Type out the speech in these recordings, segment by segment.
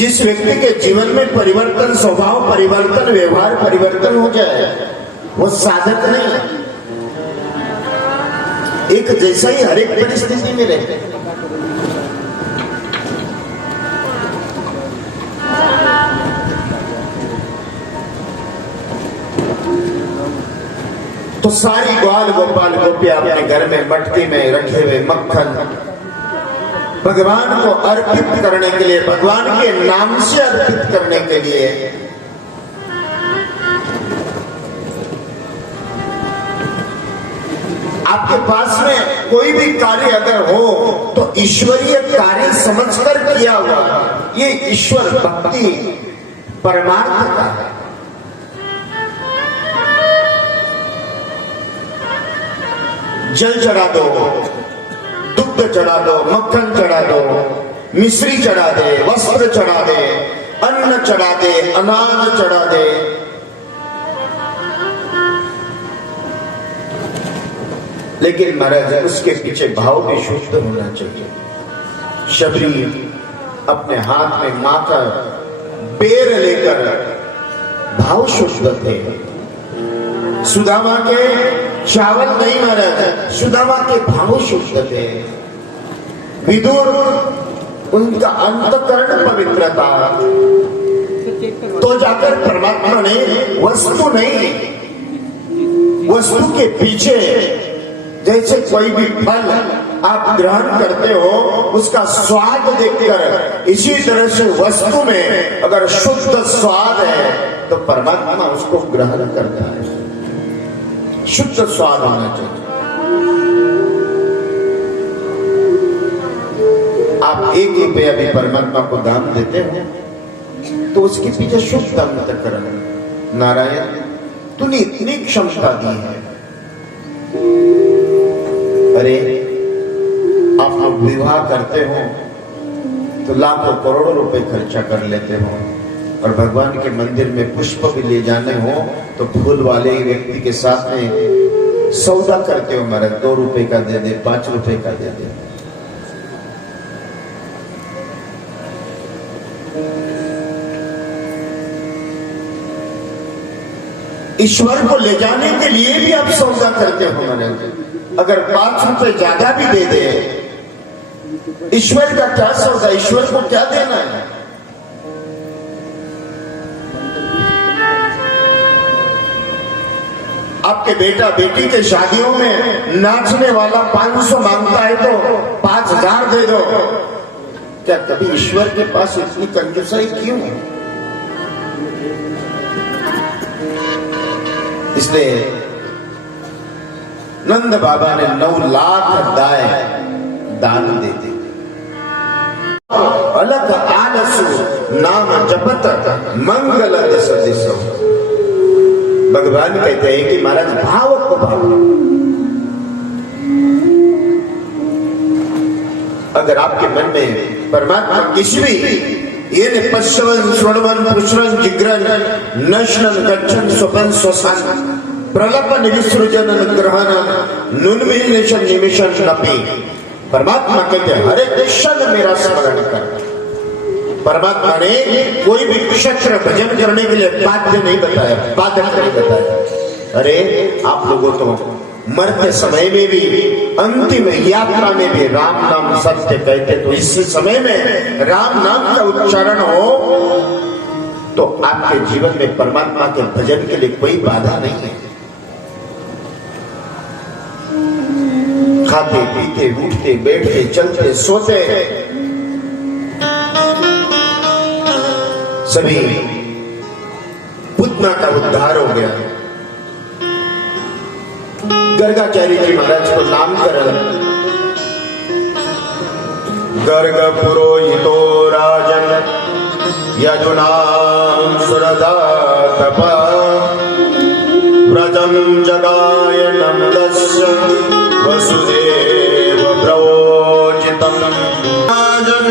जिस व्यक्ति के जीवन में परिवर्तन, स्वभाव परिवर्तन, व्यवहार परिवर्तन हो जाए, वो साधक नहीं है। एक जैसा ही हर एक परिस्थिति में रहते हैं। तो सारी ग्वाल गोपाल गोपियां अपने घर में मटकी में रखे हुए मक्खन भगवान को अर्पित करने के लिए, भगवान के नाम से अर्पित करने के लिए आपके पास में कोई भी कार्य अगर हो तो ईश्वरीय कार्य समझकर किया हुआ, ये ईश्वर भक्ति परमार्थ का है। जल चढ़ा दो, दुग्ध चढ़ा दो, मक्खन चढ़ा दो, मिश्री चढ़ा दे, वस्त्र चढ़ा दे, अन्न चढ़ा दे, अनाज चढ़ा दे, लेकिन महाराज उसके पीछे भाव भी शुद्ध होना चाहिए। शबरी अपने हाथ में माथा बेर लेकर भाव शुद्ध थे। सुदामा के चावल नहीं महाराज, सुदामा के भाव शुद्ध थे। विदुर उनका अंतकरण पवित्र था। तो जाकर परमात्मा ने वस्तु नहीं, वस्तु के पीछे जैसे कोई भी फल आप ग्रहण करते हो उसका स्वाद देखकर, इसी तरह से वस्तु में अगर शुद्ध स्वाद है तो परमात्मा उसको ग्रहण करता है। शुद्ध स्वाद होना चाहिए। आप 1 रुपया भी परमात्मा को दान देते हो तो उसके पीछे शुद्ध अंतःकरण, नारायण तूने इतनी क्षमता दी है। अरे आप लोग विवाह करते हो तो लाखों करोड़ों रुपए खर्चा कर लेते हो, और भगवान के मंदिर में पुष्प भी ले जाने हो तो फूल वाले व्यक्ति के साथ में सौदा करते हो, महाराज 2 रुपए का दे दे, 5 रुपए का दे दे। ईश्वर को ले जाने के लिए भी आप सौदा करते हो महाराज। अगर 5 रुपए ज्यादा भी दे दे, ईश्वर का क्या सौदा, ईश्वर को क्या देना है। आपके बेटा बेटी के शादियों में नाचने वाला 500 मांगता है तो 5000 दे दो। क्या कभी ईश्वर के पास इतनी कंजूसाई क्यों है? इसलिए नंद बाबा ने 9 लाख दाय दान दे दी। अलग आलसु नाम जपत मंगल दस दिशो। भगवान कहते हैं कि महाराज भाव को भाव, अगर आपके मन में परमात्मा किसी भी ये पश्चवन श्रवण पुष्रन जिग्रन नशनन गच्छन स्वपन स्वसान प्रलपन विसृजन ग्रहण नुन्मिलेशन निमिशन नपी। परमात्मा कहते हैं हर एक क्षण मेरा स्मरण कर। परमात्मा ने कोई भी क्षेत्र भजन करने के लिए बाध्य नहीं बताया, बाधक नहीं बताया। अरे आप लोगों तो मरते समय में भी, अंतिम यात्रा में भी राम नाम सत्य कहते, तो इस समय में राम नाम का उच्चारण हो तो आपके जीवन में परमात्मा के भजन के लिए कोई बाधा नहीं है। खाते पीते उठते बैठते चलते सोते सभी पुतना का उद्धार हो गया। गर्गाचार्य जी महाराज को नामकरण गर्ग पुरोहितो राजन यजुना सुरदा तपा व्रजम जगाय नंदस्य वसुदेव प्रोचितम राजन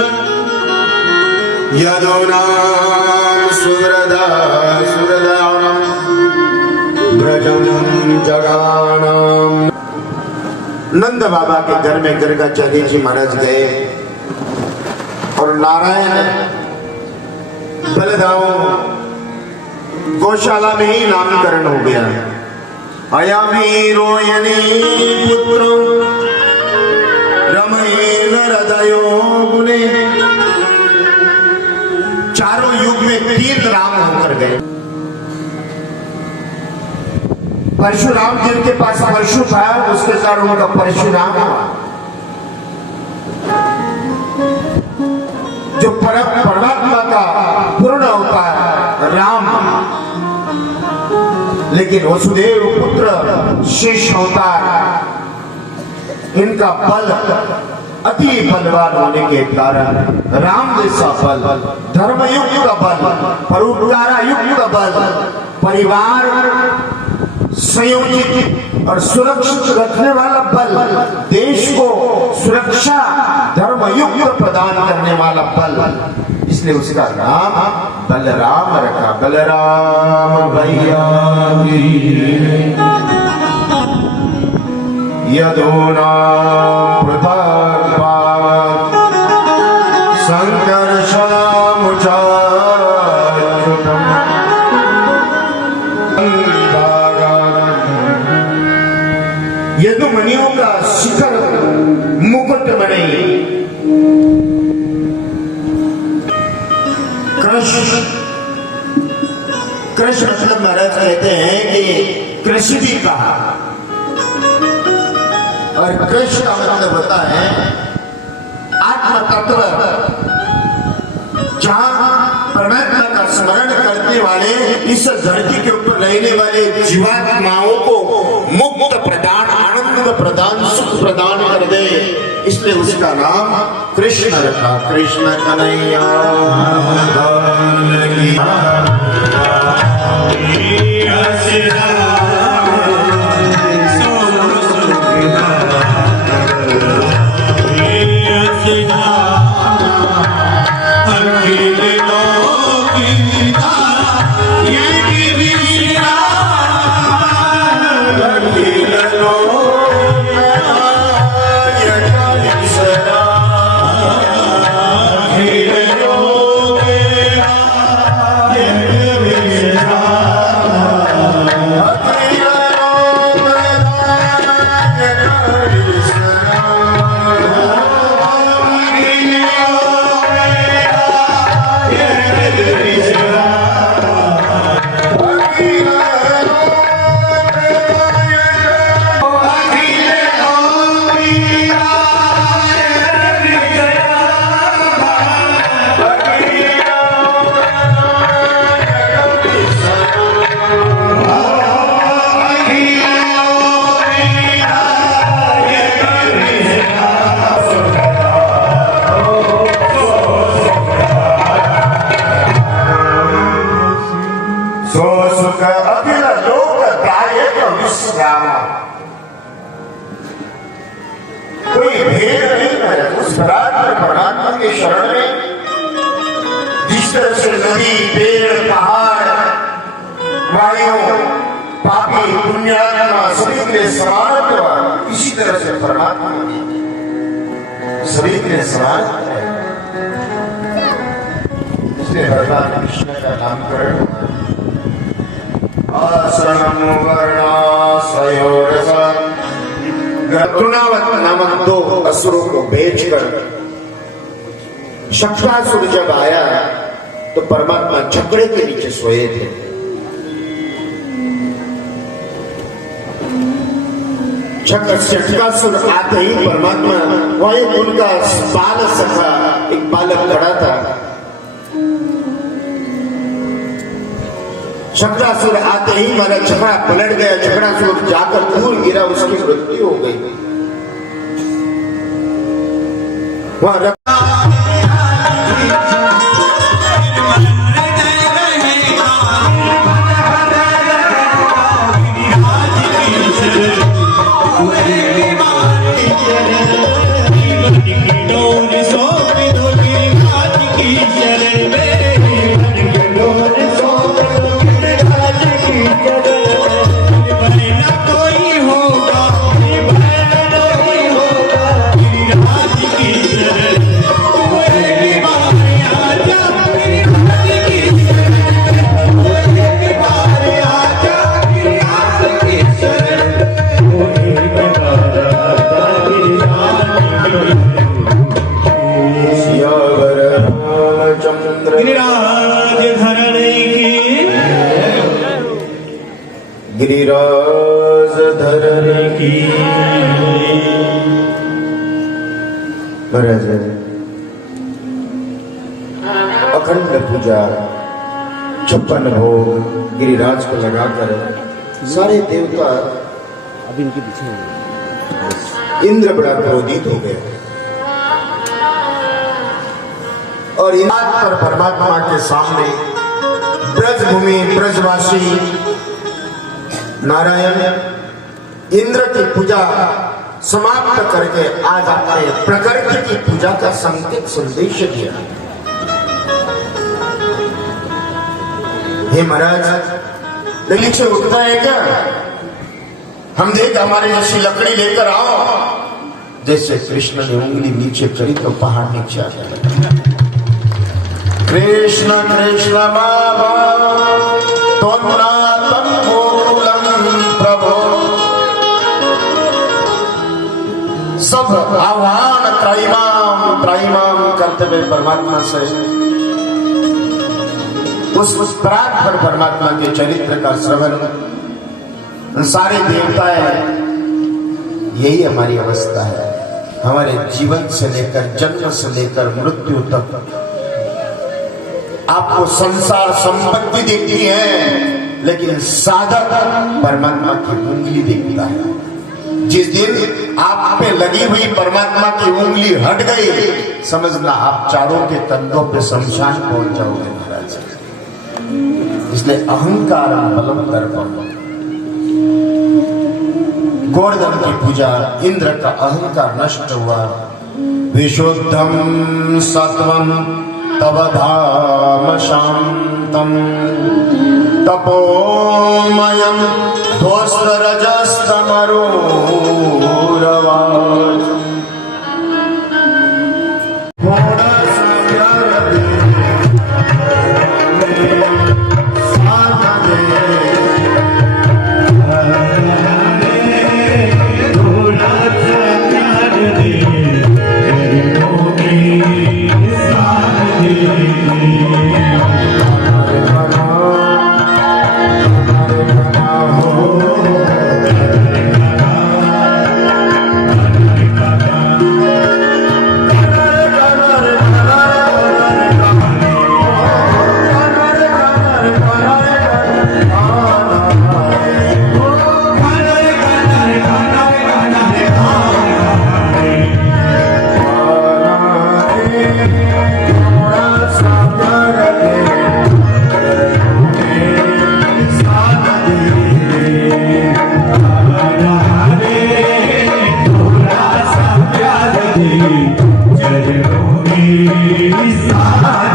यजुना सुरदा सुरदानम व्रजम जगानम। नंद बाबा के घर में गर्गाचार्य जी महाराज गए और नारायण बलदाऊ गौशाला में ही नामकरण हो गया। अयमी रोयणी पुत्र रमयेन हृदयो गुणे। चारों युग में 3 राम होकर गए। परशुराम जिनके पास परशु था उसके कारण उनका परशुराम हुआ। जो परमात्मा का पूर्ण अवतार राम, लेकिन वसुदेव पुत्र शेष अवतार, इनका बल अति बलवान होने के कारण राम जैसा बल, धर्मयुक्त का बल, परोपकारायुक्त का बल, परिवार संयोजित और सुरक्षित रखने वाला बल, देश को सुरक्षा धर्मयुक्त प्रदान करने वाला बल, इसलिए उसका नाम बलराम रखा। बलराम भैया यदोना प्रताप संकर्षणामुचाच्युतम् यदुमणियों का शिखर मुकुट बने। कृष्ण मतलब महाराज कहते हैं कि कृषि भी कहा, और कृष्ण का मतलब होता है आत्म तत्व, जहां परमात्मा का स्मरण करने वाले इस धरती के ऊपर रहने वाले जीवात्माओं को मुक्त प्रदान, आनंद प्रदान, सुख प्रदान कर दे, इसलिए उसका नाम कृष्ण रखा। कृष्ण कन्हैया कोई भेद नहीं है उस परमात्मा के शरण में। जिस तरह से नदी, पेड़, पहाड़, वायु, पापी, पुण्यात्मा सभी के लिए समान हुआ, इसी तरह से परमात्मा सभी के लिए समान है। इसलिए भगवान कृष्ण का नामकरण आश्रम वर्णाश्रयोरसम् तृणावत नामक 2 असुरों को बेचकर शक्रासुर जब आया तो परमात्मा छकड़े के नीचे सोए थे। शक्रासुर आते ही परमात्मा वही उनका बाल सखा एक बालक खड़ा था। शक्रासुर आते ही मारा झगड़ा पलट गया। शक्रासुर जाकर दूर गिरा, उसकी मृत्यु हो गई। वहां गिराजधर की। महाराज अखंड पूजा 56 भोग गिरिराज को लगाकर सारे देवता अभी इनके पीछे इंद्र बड़ा क्रोधित हो गया और इन पर परमात्मा के सामने ब्रजभूमि ब्रजवासी नारायण इंद्र की पूजा समाप्त करके आज अपने प्रकृति की पूजा का संकेत संदेश दिया। हे महाराज दिल्ली से उठता है क्या? हम देख हमारे जैसी लकड़ी लेकर आओ। जैसे कृष्ण ने उंगली नीचे करी तो पहाड़ नीचे आ गया। कृष्ण कृष्ण बाबा तोन्नातम गोकुलम प्रभो। सब आह्वान त्राइमाम त्राइमाम करते हुए परमात्मा से उस पराग पर परमात्मा के चरित्र का श्रवण। सारे देवताएं यही हमारी अवस्था है। हमारे जीवन से लेकर जन्म से लेकर मृत्यु तक आपको संसार संपत्ति दिखती है, लेकिन साधक परमात्मा की उंगली देखता है। जिस दिन आप पे लगी हुई परमात्मा की उंगली हट गई, समझना आप चारों के कंधों पे शमशान पहुंच जाओगे महाराज। इसलिए अहंकार बलम दर्पम। गोवर्धन की पूजा इंद्र का अहंकार नष्ट हुआ। विशुद्धम सत्वम तव धाम शांतम तपोमयम ध्वस्तरजस्तमरूरवाच।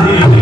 जय